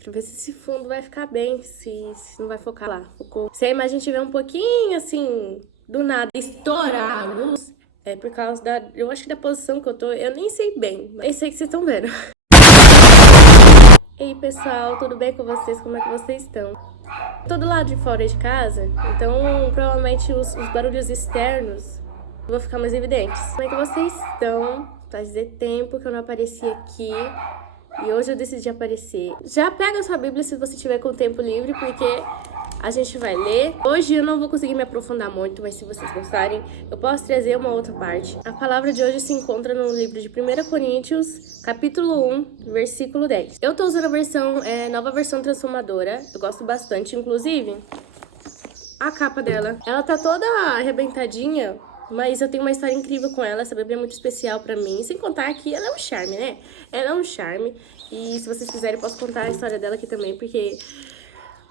Quero ver se esse fundo vai ficar bem, se não vai focar lá. Focou. Se a imagem tiver um pouquinho, assim, do nada, estourar a luz, é por causa da... Eu acho que da posição que eu tô, eu nem sei bem, mas eu sei que vocês estão vendo. Ei, pessoal, tudo bem com vocês? Como é que vocês estão? Tô do lado de fora de casa, então provavelmente os barulhos externos vão ficar mais evidentes. Como é que vocês estão? Faz tempo que eu não apareci aqui e hoje eu decidi aparecer. Já pega a sua Bíblia se você tiver com tempo livre, porque a gente vai ler. Hoje eu não vou conseguir me aprofundar muito, mas se vocês gostarem, eu posso trazer uma outra parte. A palavra de hoje se encontra no livro de 1 Coríntios, capítulo 1, versículo 10. Eu tô usando a versão, nova versão transformadora. Eu gosto bastante, inclusive, a capa dela. Ela tá toda arrebentadinha, mas eu tenho uma história incrível com ela. Essa Bíblia é muito especial pra mim. Sem contar que ela é um charme, né? Ela é um charme. E se vocês quiserem, eu posso contar a história dela aqui também, porque...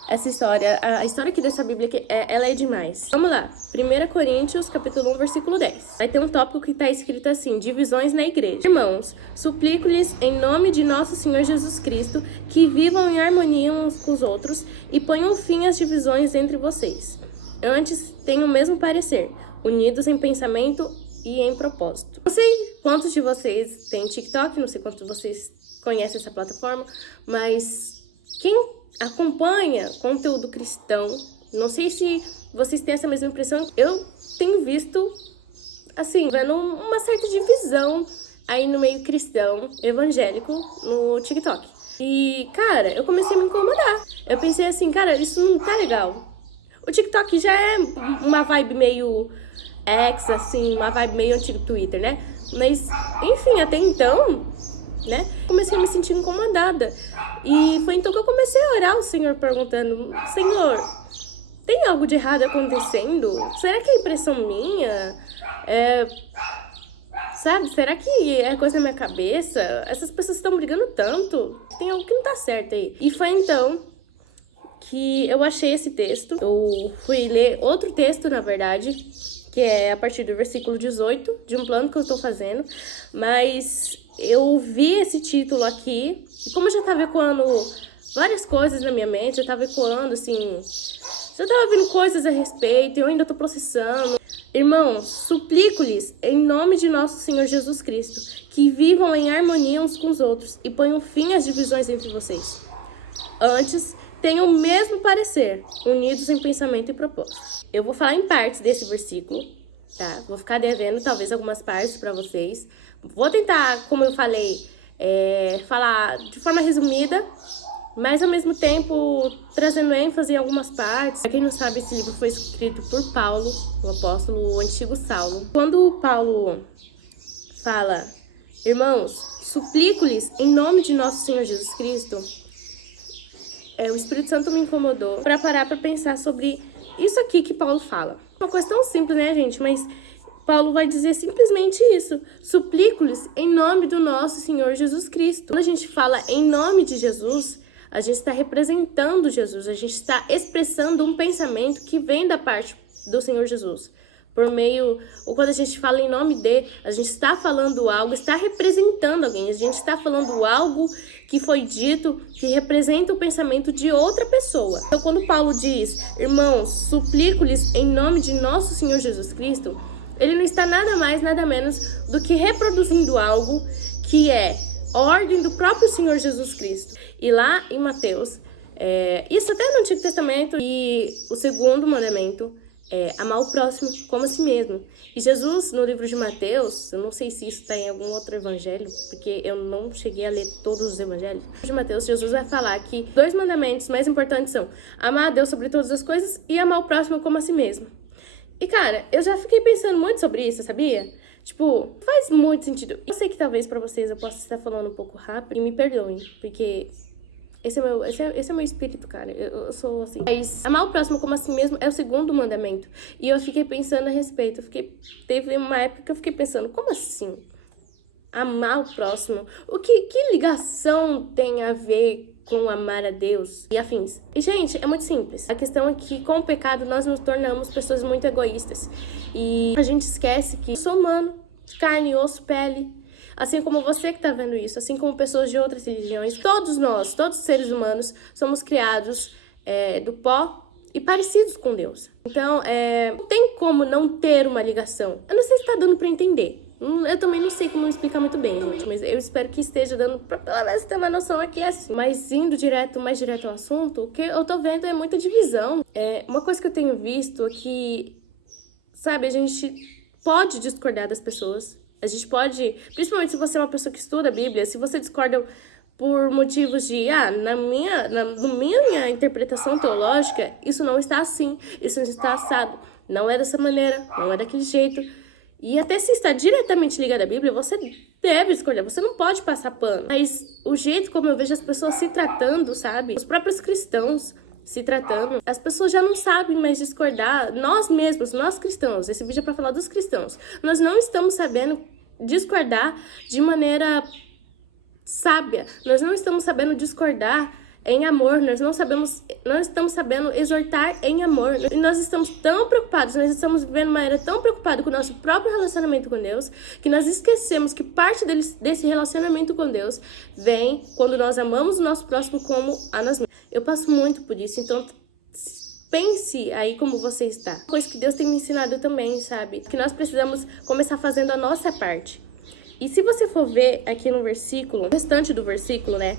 essa história, a história aqui dessa Bíblia, ela é demais. Vamos lá, 1 Coríntios, capítulo 1, versículo 10. Vai ter um tópico que tá escrito assim, divisões na igreja. Irmãos, suplico-lhes em nome de nosso Senhor Jesus Cristo, que vivam em harmonia uns com os outros e ponham fim às divisões entre vocês. Antes, tenham o mesmo parecer, unidos em pensamento e em propósito. Não sei quantos de vocês têm TikTok, não sei quantos de vocês conhecem essa plataforma, mas quem acompanha conteúdo cristão, não sei se vocês têm essa mesma impressão, eu tenho visto, assim, vendo uma certa divisão aí no meio cristão, evangélico, no TikTok. E, cara, eu comecei a me incomodar. Eu pensei assim, cara, isso não tá legal. O TikTok já é uma vibe meio X, assim, uma vibe meio antigo Twitter, né? Mas, enfim, até então... né? Comecei a me sentir incomodada. E foi então que eu comecei a orar ao Senhor, perguntando: Senhor, tem algo de errado acontecendo? Será que é impressão minha? Sabe? Será que é coisa na minha cabeça? Essas pessoas estão brigando tanto. Tem algo que não tá certo aí. E foi então que eu achei esse texto. Eu fui ler outro texto, na verdade, que é a partir do versículo 18, de um plano que eu tô fazendo. Mas... eu vi esse título aqui, e como eu já tava ecoando várias coisas na minha mente, eu tava ecoando, assim, já tava vendo coisas a respeito, e eu ainda tô processando. Irmãos, suplico-lhes, em nome de nosso Senhor Jesus Cristo, que vivam em harmonia uns com os outros, e ponham fim às divisões entre vocês. Antes, tenham o mesmo parecer, unidos em pensamento e propósito. Eu vou falar em partes desse versículo, tá? Vou ficar devendo talvez algumas partes pra vocês. Vou tentar, como eu falei, falar de forma resumida, mas ao mesmo tempo trazendo ênfase em algumas partes. Pra quem não sabe, esse livro foi escrito por Paulo, o apóstolo, o antigo Saulo. Quando Paulo fala, irmãos, suplico-lhes em nome de nosso Senhor Jesus Cristo, o Espírito Santo me incomodou para parar para pensar sobre isso aqui que Paulo fala. Uma coisa tão simples, né, gente? Mas Paulo vai dizer simplesmente isso. Suplico-lhes em nome do nosso Senhor Jesus Cristo. Quando a gente fala em nome de Jesus, a gente está representando Jesus. A gente está expressando um pensamento que vem da parte do Senhor Jesus. Por meio, ou quando a gente fala em nome de, a gente está falando algo, está representando alguém. A gente está falando algo que foi dito, que representa o pensamento de outra pessoa. Então, quando Paulo diz, irmãos, suplico-lhes em nome de nosso Senhor Jesus Cristo, ele não está nada mais, nada menos do que reproduzindo algo que é ordem do próprio Senhor Jesus Cristo. E lá em Mateus, isso até no Antigo Testamento, e o segundo mandamento é amar o próximo como a si mesmo. E Jesus, no livro de Mateus, eu não sei se isso está em algum outro evangelho, porque eu não cheguei a ler todos os evangelhos. No livro de Mateus, Jesus vai falar que 2 mandamentos mais importantes são amar a Deus sobre todas as coisas e amar o próximo como a si mesmo. E, cara, eu já fiquei pensando muito sobre isso, sabia? Tipo, faz muito sentido. Eu sei que talvez pra vocês eu possa estar falando um pouco rápido, e me perdoem, porque esse é meu espírito, cara. Eu sou assim. Mas amar o próximo como a si mesmo é o segundo mandamento. E eu fiquei pensando a respeito. Teve uma época que eu fiquei pensando, como assim? Amar o próximo? Que ligação tem a ver com amar a Deus e afins? E, gente, é muito simples. A questão é que, com o pecado, nós nos tornamos pessoas muito egoístas. E a gente esquece que eu sou humano, de carne, osso, pele. assim como você que está vendo isso, assim como pessoas de outras religiões, todos nós, todos os seres humanos, somos criados do pó e parecidos com Deus. Então, não tem como não ter uma ligação. Eu não sei se está dando para entender. Eu também não sei como explicar muito bem, gente, mas eu espero que esteja dando pra pelo menos ter uma noção aqui assim. Mas indo mais direto ao assunto, o que eu tô vendo é muita divisão. Uma coisa que eu tenho visto é que, sabe, a gente pode discordar das pessoas. A gente pode, principalmente se você é uma pessoa que estuda a Bíblia, se você discorda por motivos de, na minha interpretação teológica, isso não está assim, isso não está assado, não é dessa maneira, não é daquele jeito. E até se está diretamente ligado à Bíblia, você deve discordar, você não pode passar pano. Mas o jeito como eu vejo as pessoas se tratando, sabe? Os próprios cristãos se tratando, as pessoas já não sabem mais discordar. Nós mesmos, nós cristãos, esse vídeo é para falar dos cristãos, nós não estamos sabendo discordar de maneira sábia, nós não estamos sabendo discordar em amor, nós não estamos sabendo exortar em amor. E nós estamos tão preocupados, nós estamos vivendo uma era tão preocupada com o nosso próprio relacionamento com Deus, que nós esquecemos que parte desse relacionamento com Deus vem quando nós amamos o nosso próximo como a nós mesmos. Eu passo muito por isso, então pense aí como você está. Coisa que Deus tem me ensinado também, sabe? Que nós precisamos começar fazendo a nossa parte. E se você for ver aqui no versículo, o restante do versículo, né?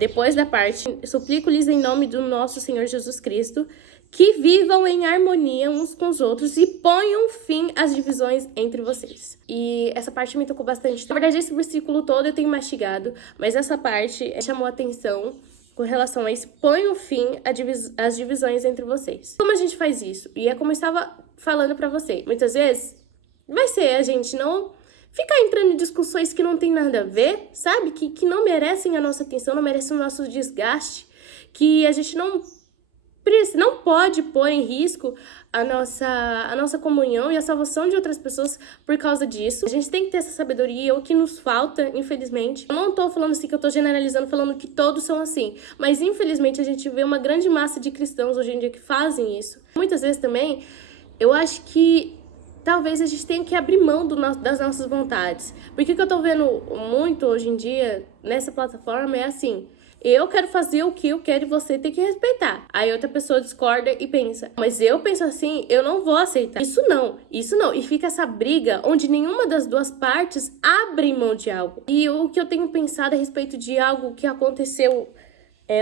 Depois da parte, suplico-lhes em nome do nosso Senhor Jesus Cristo, que vivam em harmonia uns com os outros e ponham fim às divisões entre vocês. E essa parte me tocou bastante. Na verdade, esse versículo todo eu tenho mastigado, mas essa parte chamou a atenção com relação a isso. Ponham fim às divisões entre vocês. Como a gente faz isso? E é como eu estava falando pra você. Muitas vezes, vai ser a gente não ficar entrando em discussões que não tem nada a ver, sabe? Que não merecem a nossa atenção, não merecem o nosso desgaste, que a gente não pode pôr em risco a nossa comunhão e a salvação de outras pessoas por causa disso. A gente tem que ter essa sabedoria, o que nos falta, infelizmente. Eu não tô falando assim que eu tô generalizando, falando que todos são assim, mas infelizmente a gente vê uma grande massa de cristãos hoje em dia que fazem isso. Muitas vezes também, eu acho que talvez a gente tenha que abrir mão das nossas vontades. Porque o que eu tô vendo muito hoje em dia nessa plataforma é assim: eu quero fazer o que eu quero e você tem que respeitar. Aí outra pessoa discorda e pensa, mas eu penso assim, eu não vou aceitar. Isso não. E fica essa briga onde nenhuma das duas partes abre mão de algo. E o que eu tenho pensado a respeito de algo que aconteceu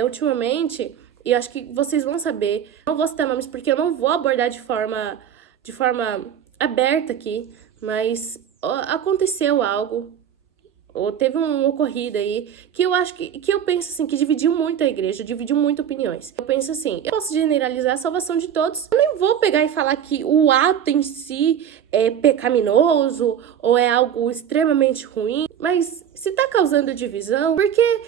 ultimamente, e eu acho que vocês vão saber, não vou citar nomes porque eu não vou abordar de forma aberta aqui, mas aconteceu algo, ou teve um ocorrido aí, que eu acho que eu penso assim, que dividiu muito a igreja, dividiu muito opiniões. Eu penso assim, eu posso generalizar a salvação de todos, eu nem vou pegar e falar que o ato em si é pecaminoso, ou é algo extremamente ruim, mas se tá causando divisão, porque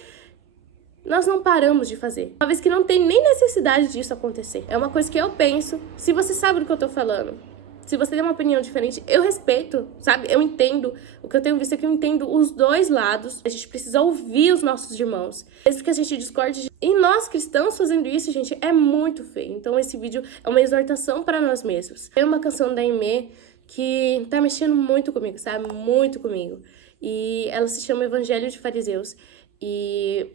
nós não paramos de fazer. Uma vez que não tem nem necessidade disso acontecer. É uma coisa que eu penso, se você sabe do que eu tô falando, se você tem uma opinião diferente, eu respeito, sabe? Eu entendo. O que eu tenho visto é que eu entendo os dois lados. A gente precisa ouvir os nossos irmãos. Mesmo que a gente discorde. E nós cristãos fazendo isso, gente, é muito feio. Então esse vídeo é uma exortação para nós mesmos. Tem uma canção da Aimee que tá mexendo muito comigo, sabe? Muito comigo. E ela se chama Evangelho de Fariseus. E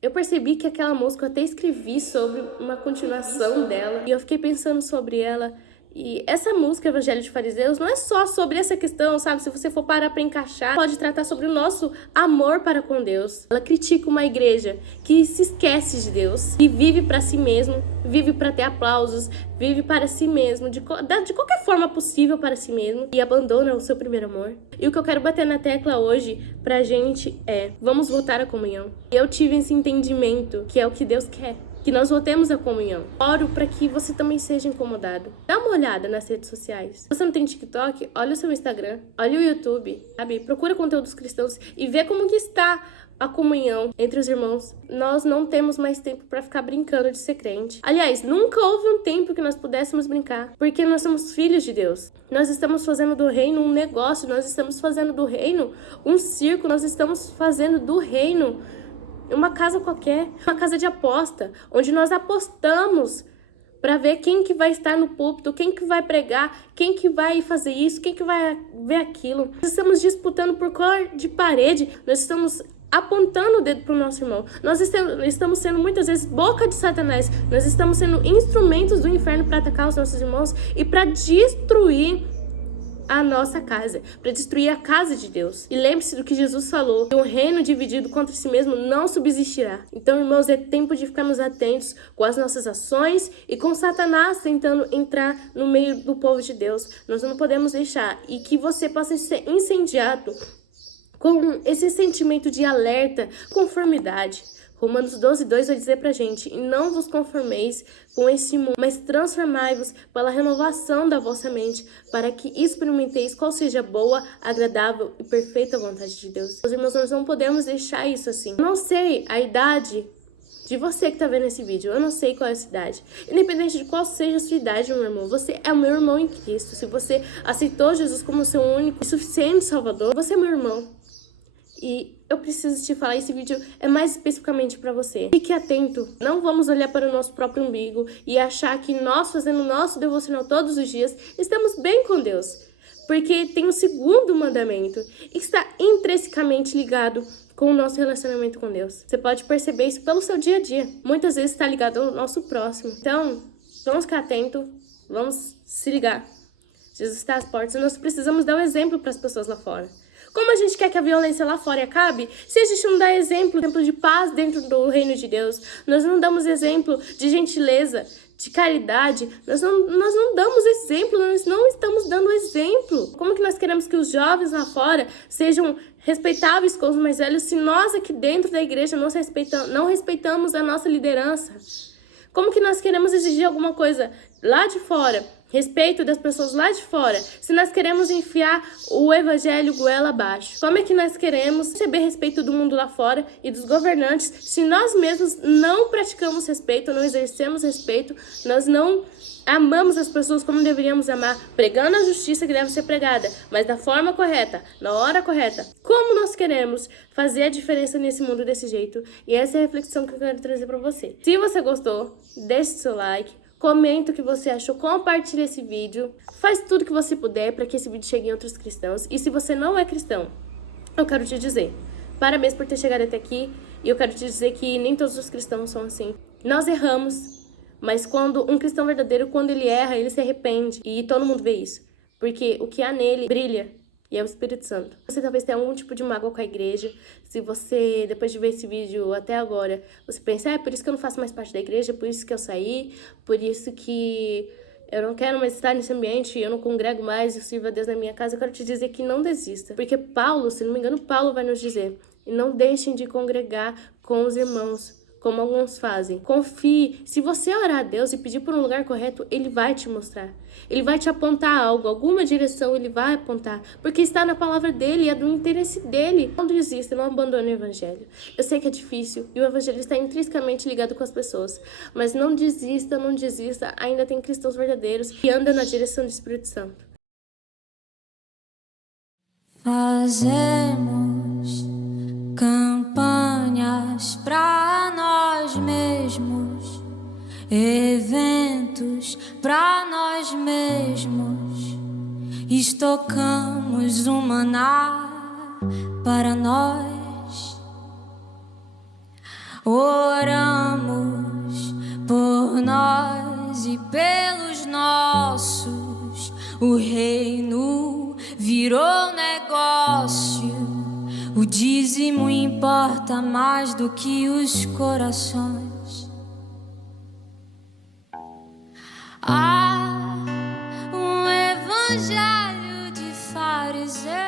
eu percebi que aquela música eu até escrevi sobre uma continuação dela. E eu fiquei pensando sobre ela. E essa música, Evangelho de Fariseus, não é só sobre essa questão, sabe? Se você for parar pra encaixar, pode tratar sobre o nosso amor para com Deus. Ela critica uma igreja que se esquece de Deus, que vive pra si mesmo, vive pra ter aplausos, vive para si mesmo, de qualquer forma possível para si mesmo, e abandona o seu primeiro amor. E o que eu quero bater na tecla hoje pra gente é: vamos voltar à comunhão. Eu tive esse entendimento que é o que Deus quer, que nós voltemos à comunhão. Oro para que você também seja incomodado. Dá uma olhada nas redes sociais. Se você não tem TikTok, olha o seu Instagram, olha o YouTube, sabe? Procura conteúdos cristãos e vê como que está a comunhão entre os irmãos. Nós não temos mais tempo para ficar brincando de ser crente. Aliás, nunca houve um tempo que nós pudéssemos brincar, porque nós somos filhos de Deus. Nós estamos fazendo do reino um negócio, nós estamos fazendo do reino um circo, nós estamos fazendo do reino uma casa qualquer, uma casa de aposta, onde nós apostamos para ver quem que vai estar no púlpito, quem que vai pregar, quem que vai fazer isso, quem que vai ver aquilo. Nós estamos disputando por cor de parede, nós estamos apontando o dedo para o nosso irmão. Nós estamos sendo muitas vezes boca de Satanás, nós estamos sendo instrumentos do inferno para atacar os nossos irmãos e para destruir a nossa casa, para destruir a casa de Deus. E lembre-se do que Jesus falou, que um reino dividido contra si mesmo não subsistirá. Então, irmãos, é tempo de ficarmos atentos com as nossas ações e com Satanás tentando entrar no meio do povo de Deus. Nós não podemos deixar, e que você possa ser incendiado com esse sentimento de alerta, conformidade. Romanos 12:2 vai dizer pra gente: e não vos conformeis com esse mundo, mas transformai-vos pela renovação da vossa mente, para que experimenteis qual seja a boa, agradável e perfeita vontade de Deus. Meus irmãos, nós não podemos deixar isso assim. Eu não sei a idade de você que tá vendo esse vídeo, eu não sei qual é a sua idade. Independente de qual seja a sua idade, meu irmão, você é o meu irmão em Cristo. Se você aceitou Jesus como seu único e suficiente Salvador, você é meu irmão. E eu preciso te falar, esse vídeo é mais especificamente para você. Fique atento, não vamos olhar para o nosso próprio umbigo e achar que nós, fazendo o nosso devocional todos os dias, estamos bem com Deus. Porque tem um segundo mandamento e está intrinsecamente ligado com o nosso relacionamento com Deus. Você pode perceber isso pelo seu dia a dia. Muitas vezes está ligado ao nosso próximo. Então, vamos ficar atentos, vamos se ligar. Jesus está às portas e nós precisamos dar um exemplo para as pessoas lá fora. Como a gente quer que a violência lá fora acabe, se a gente não dá exemplo de paz dentro do reino de Deus, nós não damos exemplo de gentileza, de caridade, nós não damos exemplo, nós não estamos dando exemplo. Como que nós queremos que os jovens lá fora sejam respeitáveis com os mais velhos se nós aqui dentro da igreja não respeitamos a nossa liderança? Como que nós queremos exigir alguma coisa lá de fora, respeito das pessoas lá de fora, se nós queremos enfiar o evangelho goela abaixo? Como é que nós queremos receber respeito do mundo lá fora e dos governantes se nós mesmos não praticamos respeito, não exercemos respeito, nós não amamos as pessoas como deveríamos amar, pregando a justiça que deve ser pregada, mas da forma correta, na hora correta? Como nós queremos fazer a diferença nesse mundo desse jeito? E essa é a reflexão que eu quero trazer para você. Se você gostou, deixe seu like, comenta o que você achou, compartilha esse vídeo, faz tudo que você puder para que esse vídeo chegue em outros cristãos. E se você não é cristão, eu quero te dizer, parabéns por ter chegado até aqui, e eu quero te dizer que nem todos os cristãos são assim. Nós erramos, mas quando um cristão verdadeiro, quando ele erra, ele se arrepende, e todo mundo vê isso, porque o que há nele brilha, e é o Espírito Santo. Você talvez tenha algum tipo de mágoa com a igreja. Se você, depois de ver esse vídeo até agora, você pensa, é por isso que eu não faço mais parte da igreja, por isso que eu saí, por isso que eu não quero mais estar nesse ambiente, eu não congrego mais, eu sirvo a Deus na minha casa, eu quero te dizer que não desista. Porque Paulo, se não me engano, Paulo vai nos dizer, e não deixem de congregar com os irmãos, como alguns fazem. Confie. Se você orar a Deus e pedir por um lugar correto, Ele vai te mostrar. Ele vai te apontar algo, alguma direção Ele vai apontar. Porque está na palavra dEle, é do interesse dEle. Não desista, não abandone o Evangelho. Eu sei que é difícil e o Evangelho está intrinsecamente ligado com as pessoas. Mas não desista, não desista. Ainda tem cristãos verdadeiros que andam na direção do Espírito Santo. Fazemos campanhas para nós mesmos, eventos para nós mesmos, estocamos o maná para nós, oramos por nós e pelos nossos, o reino virou negócio. O dízimo importa mais do que os corações. Há um evangelho de fariseu